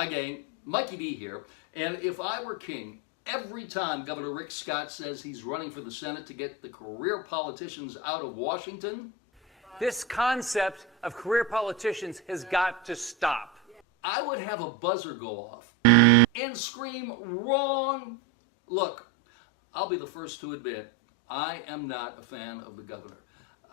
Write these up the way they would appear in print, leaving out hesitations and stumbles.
Hi gang, Mikey D here, and if I were king, every time Governor Rick Scott says he's running for the Senate to get the career politicians out of Washington, this concept of career politicians has got to stop. I would have a buzzer go off and scream, wrong! Look, I'll be the first to admit, I am not a fan of the governor.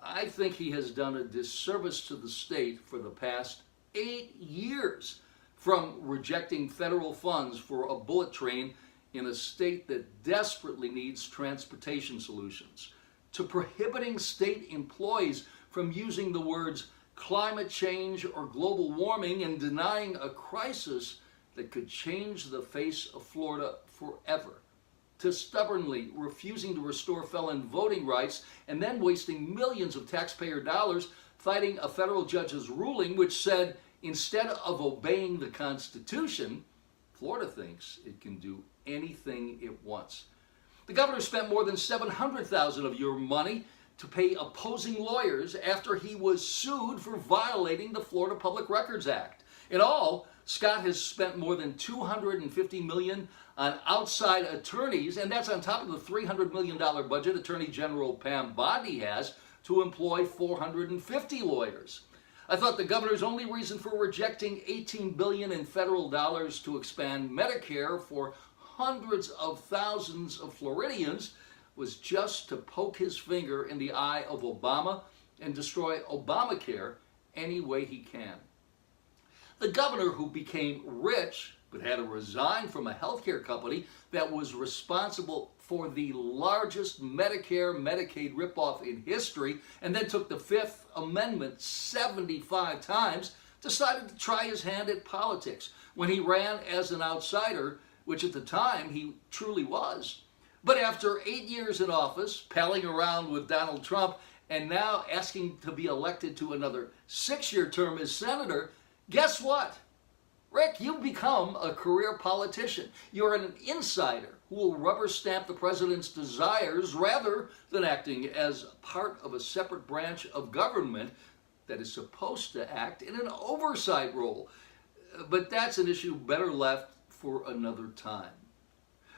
I think he has done a disservice to the state for the past 8 years, from rejecting federal funds for a bullet train in a state that desperately needs transportation solutions, to prohibiting state employees from using the words climate change or global warming and denying a crisis that could change the face of Florida forever, to stubbornly refusing to restore felon voting rights and then wasting millions of taxpayer dollars fighting a federal judge's ruling which said instead of obeying the Constitution, Florida thinks it can do anything it wants. The governor spent more than $700,000 of your money to pay opposing lawyers after he was sued for violating the Florida Public Records Act. In all, Scott has spent more than $250 million on outside attorneys, and that's on top of the $300 million budget Attorney General Pam Bondi has to employ 450 lawyers. I thought the governor's only reason for rejecting $18 billion in federal dollars to expand Medicare for hundreds of thousands of Floridians was just to poke his finger in the eye of Obama and destroy Obamacare any way he can. The governor, who became rich but had to resign from a healthcare company that was responsible for the largest Medicare-Medicaid ripoff in history, and then took the Fifth Amendment 75 times, decided to try his hand at politics when he ran as an outsider, which at the time he truly was. But after 8 years in office, palling around with Donald Trump, and now asking to be elected to another 6-year term as senator, guess what? Rick, you've become a career politician. You're an insider who will rubber stamp the president's desires rather than acting as part of a separate branch of government that is supposed to act in an oversight role. But that's an issue better left for another time.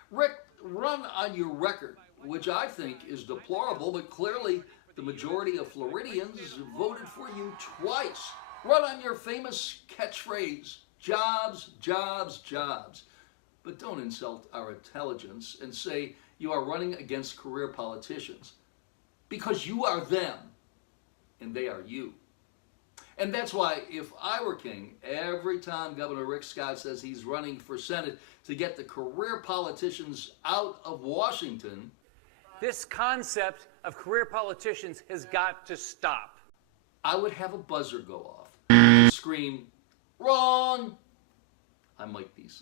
Rick, run on your record, which I think is deplorable, but clearly the majority of Floridians voted for you twice. Run on your famous catchphrase, jobs, jobs, jobs. But don't insult our intelligence and say you are running against career politicians, because you are them and they are you. And that's why, if I were king, every time Governor Rick Scott says he's running for Senate to get the career politicians out of Washington, this concept of career politicians has got to stop. I would have a buzzer go off and scream, wrong! I'm Mike Deason.